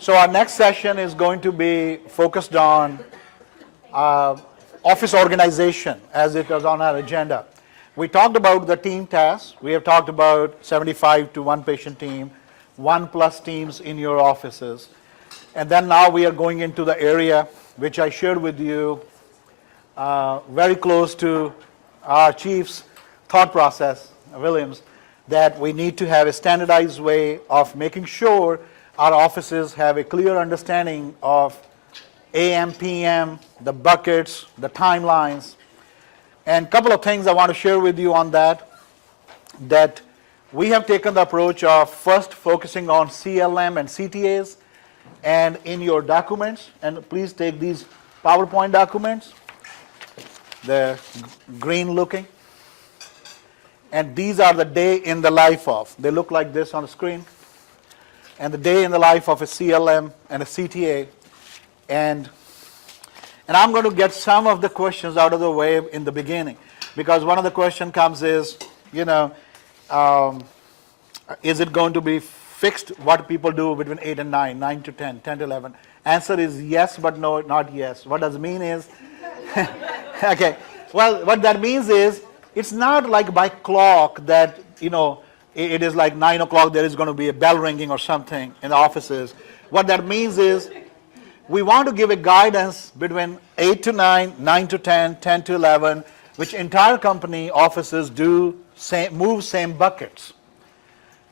So our next session is going to be focused on office organization as it was on our agenda. We talked about the team tasks. We have talked about 75 to 1 patient team, 1+ teams in your offices. And then now we are going into the area which I shared with you, very close to our chief's thought process, Williams, that we need to have a standardized way of making sure our offices have a clear understanding of AM, PM, the buckets, the timelines. And a couple of things I want to share with you on that we have taken the approach of first focusing on CLM and CTAs, and in your documents, and please take these PowerPoint documents, they're green looking, and these are the day in the life of, they look like this on the screen, and the day in the life of a CLM and a CTA, and I'm going to get some of the questions out of the way in the beginning, because one of the question comes is, is it going to be fixed what people do between 8 and 9, 9 to 10, 10 to 11? Answer is yes, but no, not yes. What does it mean is, okay, well, what that means is, it's not like by clock that, it is like 9 o'clock, there is going to be a bell ringing or something in the offices. What that means is, we want to give a guidance between 8 to 9, 9 to 10, 10 to 11, which entire company offices do move same buckets,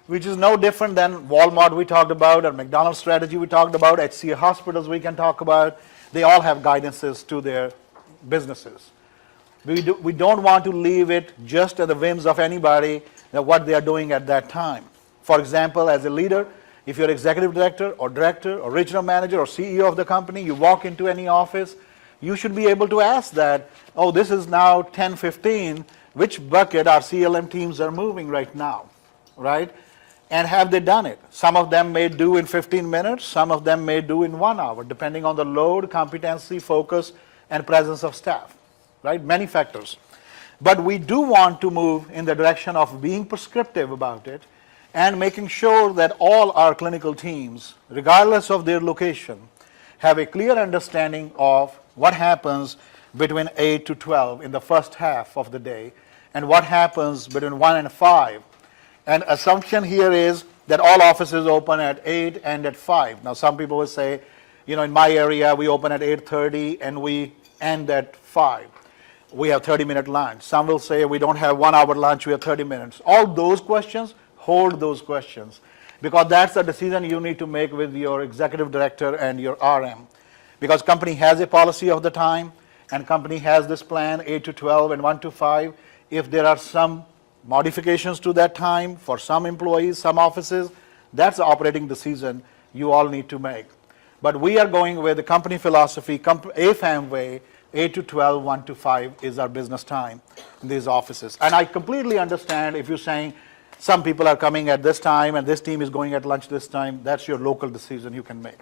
which is no different than Walmart we talked about, or McDonald's strategy we talked about, HCA hospitals we can talk about. They all have guidances to their businesses. We don't want to leave it just at the whims of anybody, what they are doing at that time. For example, as a leader, if you're executive director or regional manager or CEO of the company, you walk into any office, you should be able to ask that, oh, this is now 10:15, which bucket our CLM teams are moving right now, right? And have they done it? Some of them may do in 15 minutes, some of them may do in 1 hour, depending on the load, competency, focus, and presence of staff, right? Many factors. But we do want to move in the direction of being prescriptive about it and making sure that all our clinical teams, regardless of their location, have a clear understanding of what happens between 8 to 12 in the first half of the day, and what happens between 1 and 5. And assumption here is that all offices open at 8 and at 5. Now some people will say, in my area we open at 8:30 and we end at 5. We have 30-minute lunch. Some will say we don't have 1 hour lunch, we have 30 minutes. All those questions, hold those questions, because that's the decision you need to make with your executive director and your RM. Because company has a policy of the time, and company has this plan, 8 to 12 and 1 to 5. If there are some modifications to that time for some employees, some offices, that's the operating decision you all need to make. But we are going with the company philosophy, AFAM way, 8 to 12, 1 to 5 is our business time in these offices. And I completely understand if you're saying some people are coming at this time and this team is going at lunch this time, that's your local decision you can make.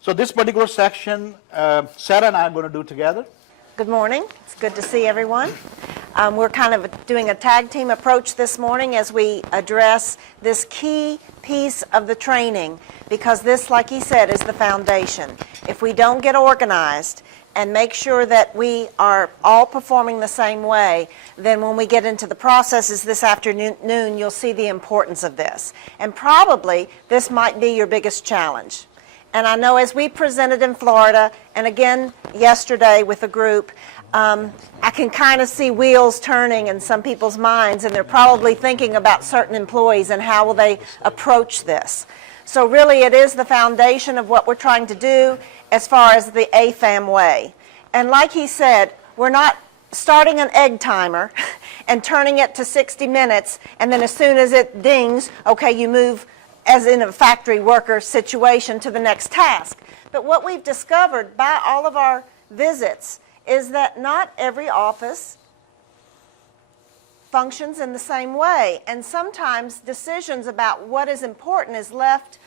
So this particular section, Sarah and I are going to do together. Good morning. It's good to see everyone. We're kind of doing a tag team approach this morning as we address this key piece of the training, because this, like he said, is the foundation. If we don't get organized and make sure that we are all performing the same way, then when we get into the processes this afternoon, you'll see the importance of this. And probably this might be your biggest challenge. And I know as we presented in Florida, and again yesterday with a group, I can kind of see wheels turning in some people's minds, and they're probably thinking about certain employees and how will they approach this. So really it is the foundation of what we're trying to do as far as the AFAM way. And like he said, we're not starting an egg timer and turning it to 60 minutes, and then as soon as it dings, okay, you move as in a factory worker situation to the next task. But what we've discovered by all of our visits is that not every office functions in the same way, and sometimes decisions about what is important is left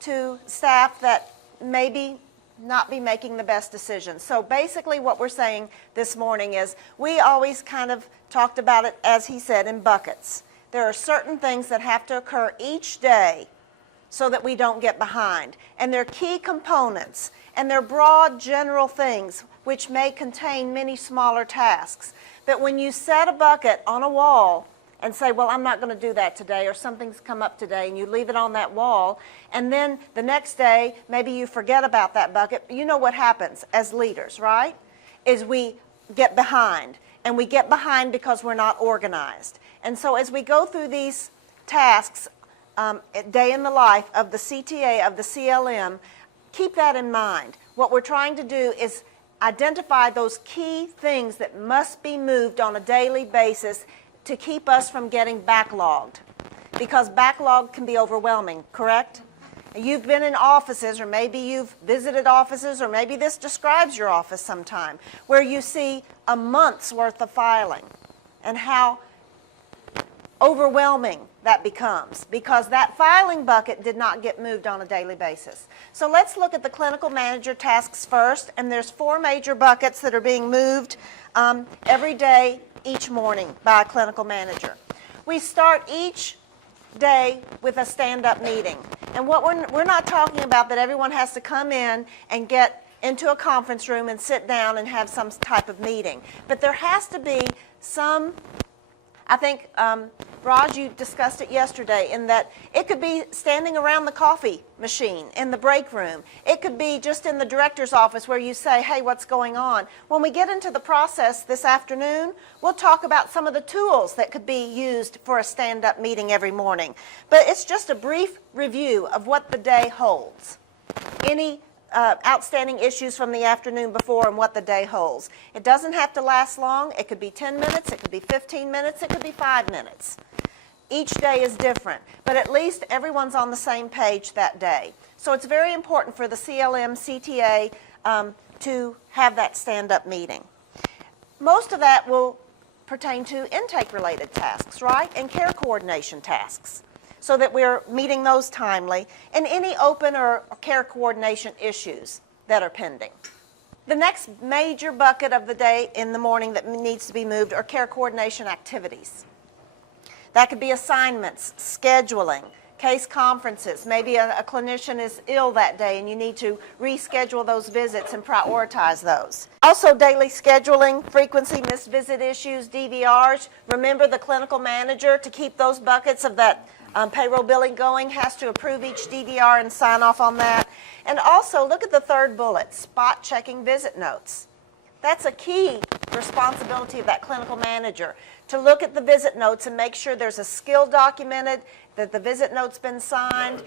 to staff that maybe not be making the best decisions. So basically what we're saying this morning is we always kind of talked about it, as he said, in buckets. There are certain things that have to occur each day so that we don't get behind. And they're key components, and they're broad general things which may contain many smaller tasks. But when you set a bucket on a wall and say, well, I'm not going to do that today, or something's come up today, and you leave it on that wall, and then the next day maybe you forget about that bucket, you know what happens as leaders, right? Is we get behind. And we get behind because we're not organized. And so as we go through these tasks, day in the life of the CTA, of the CLM, keep that in mind. What we're trying to do is identify those key things that must be moved on a daily basis to keep us from getting backlogged. Because backlog can be overwhelming, correct? You've been in offices, or maybe you've visited offices, or maybe this describes your office sometime, where you see a month's worth of filing and how overwhelming that becomes because that filing bucket did not get moved on a daily basis. So let's look at the clinical manager tasks first, and there's 4 major buckets that are being moved every day, each morning by a clinical manager. We start each day with a stand-up meeting. And what we're not talking about that everyone has to come in and get into a conference room and sit down and have some type of meeting. But there has to be some, I think, Raj, you discussed it yesterday, in that it could be standing around the coffee machine in the break room. It could be just in the director's office where you say, hey, what's going on? When we get into the process this afternoon, we'll talk about some of the tools that could be used for a stand-up meeting every morning. But it's just a brief review of what the day holds. Any outstanding issues from the afternoon before and what the day holds. It doesn't have to last long. It could be 10 minutes, it could be 15 minutes, it could be 5 minutes. Each day is different, but at least everyone's on the same page that day. So it's very important for the CLM, CTA to have that stand-up meeting. Most of that will pertain to intake-related tasks, right, and care coordination tasks, so that we're meeting those timely, and any open or care coordination issues that are pending. The next major bucket of the day in the morning that needs to be moved are care coordination activities. That could be assignments, scheduling, case conferences. Maybe a clinician is ill that day and you need to reschedule those visits and prioritize those. Also, daily scheduling, frequency, missed visit issues, DVRs. Remember, the clinical manager, to keep those buckets of that payroll billing going, has to approve each DVR and sign off on that. And also, look at the third bullet, spot checking visit notes. That's a key responsibility of that clinical manager, to look at the visit notes and make sure there's a skill documented, that the visit note's been signed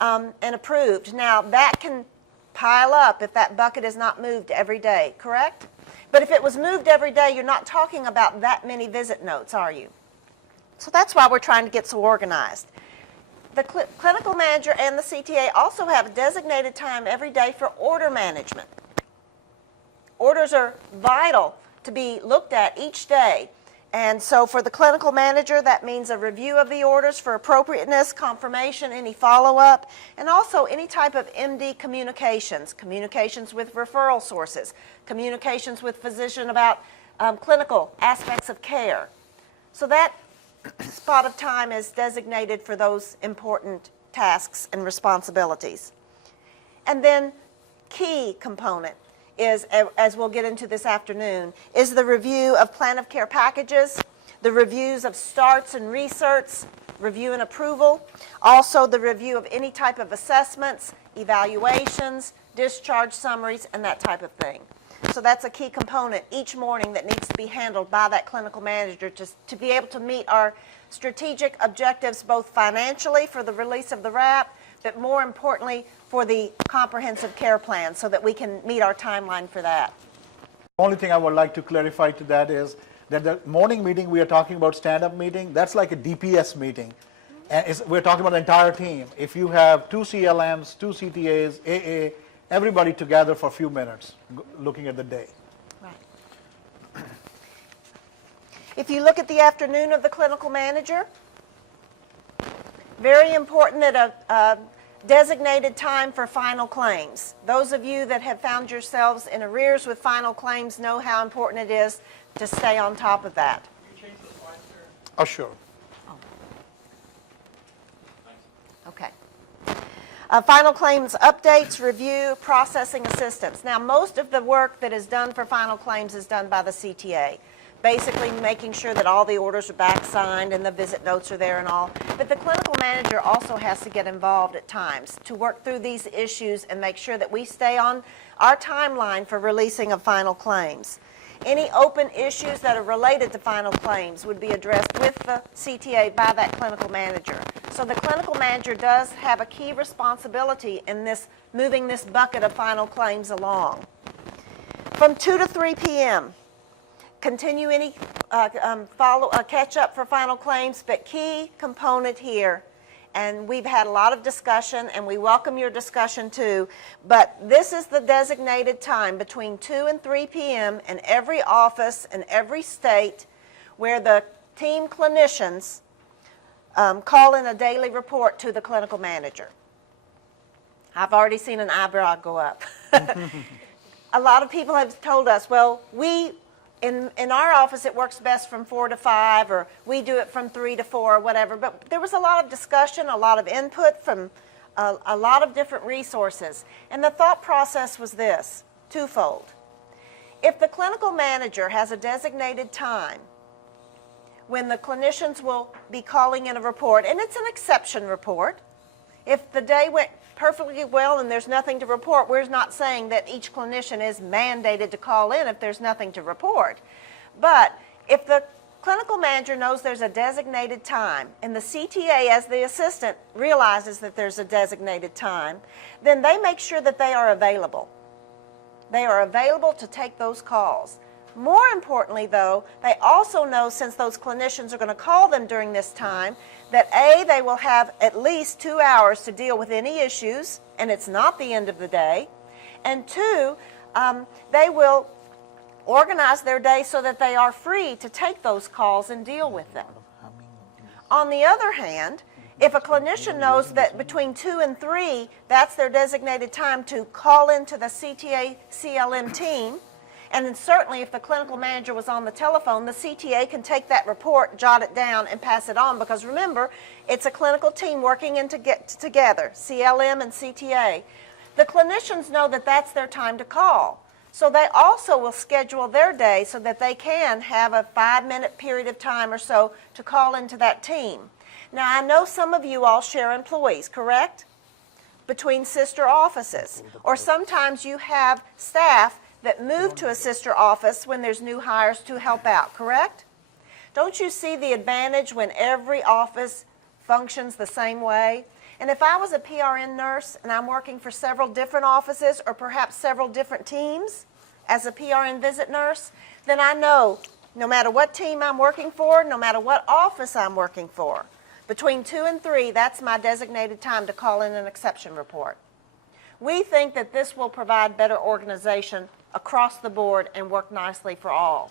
and approved. Now, that can pile up if that bucket is not moved every day, correct? But if it was moved every day, you're not talking about that many visit notes, are you? So that's why we're trying to get so organized. The clinical manager and the CTA also have a designated time every day for order management. Orders are vital to be looked at each day. And so for the clinical manager, that means a review of the orders for appropriateness, confirmation, any follow-up, and also any type of MD communications, communications with referral sources, communications with physician about clinical aspects of care. So that spot of time is designated for those important tasks and responsibilities. And then key component is, as we'll get into this afternoon, is the review of plan of care packages, the reviews of starts and research, review and approval, also the review of any type of assessments, evaluations, discharge summaries, and that type of thing. So that's a key component each morning that needs to be handled by that clinical manager to be able to meet our strategic objectives, both financially for the release of the RAP, but more importantly for the comprehensive care plan, so that we can meet our timeline for that. The only thing I would like to clarify to that is that the morning meeting we are talking about, stand-up meeting, that's like a DPS meeting. And we're talking about the entire team. If you have 2 CLMs, 2 CTAs, AA, everybody together for a few minutes looking at the day. Right. If you look at the afternoon of the clinical manager, very important that a designated time for final claims. Those of you that have found yourselves in arrears with final claims know how important it is to stay on top of that. Can you change the slides there? Oh, sure. Okay. Final claims updates, review, processing assistance. Now, most of the work that is done for final claims is done by the CTA, basically making sure that all the orders are back signed and the visit notes are there and all. But the clinical manager also has to get involved at times to work through these issues and make sure that we stay on our timeline for releasing of final claims. Any open issues that are related to final claims would be addressed with the CTA by that clinical manager. So the clinical manager does have a key responsibility in this, moving this bucket of final claims along. From 2 to 3 p.m., continue any catch up for final claims, but key component here, and we've had a lot of discussion, and we welcome your discussion too, but this is the designated time between 2 and 3 p.m. in every office in every state where the team clinicians call in a daily report to the clinical manager. I've already seen an eyebrow go up. A lot of people have told us, well, in our office, it works best from 4 to 5, or we do it from 3 to 4, or whatever. But there was a lot of discussion, a lot of input from a lot of different resources. And the thought process was this, twofold. If the clinical manager has a designated time when the clinicians will be calling in a report, and it's an exception report, if the day went perfectly well and there's nothing to report, we're not saying that each clinician is mandated to call in if there's nothing to report. But if the clinical manager knows there's a designated time and the CTA as the assistant realizes that there's a designated time, then they make sure that they are available. They are available to take those calls. More importantly, though, they also know, since those clinicians are going to call them during this time, that A, they will have at least 2 hours to deal with any issues, and it's not the end of the day, and 2, they will organize their day so that they are free to take those calls and deal with them. On the other hand, if a clinician knows that between 2 and 3, that's their designated time to call into the CTA CLM team, and then certainly if the clinical manager was on the telephone, the CTA can take that report, jot it down, and pass it on, because remember, it's a clinical team working together, CLM and CTA. The clinicians know that that's their time to call. So they also will schedule their day so that they can have a 5-minute period of time or so to call into that team. Now, I know some of you all share employees, correct? Between sister offices. Or sometimes you have staff that move to a sister office when there's new hires to help out, correct? Don't you see the advantage when every office functions the same way? And if I was a PRN nurse and I'm working for several different offices or perhaps several different teams as a PRN visit nurse, then I know no matter what team I'm working for, no matter what office I'm working for, between 2 and 3, that's my designated time to call in an exception report. We think that this will provide better organization across the board and work nicely for all.